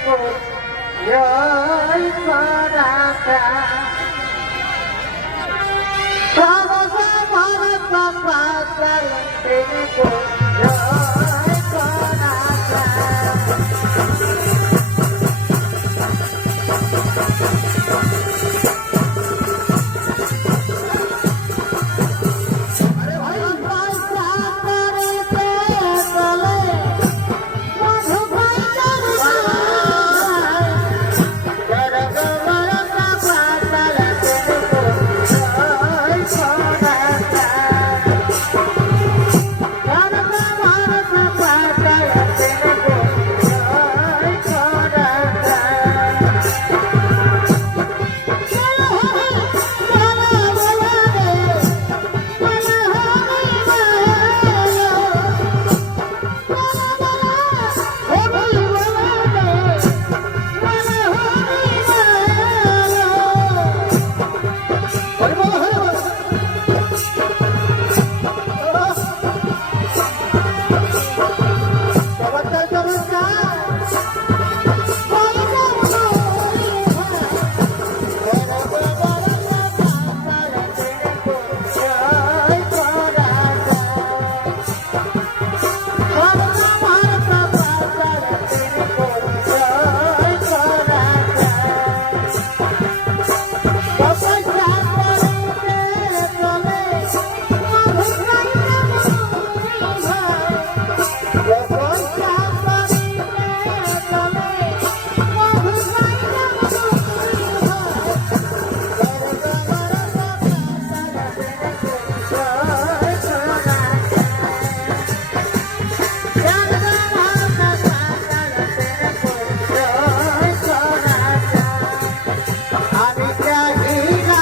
papa गो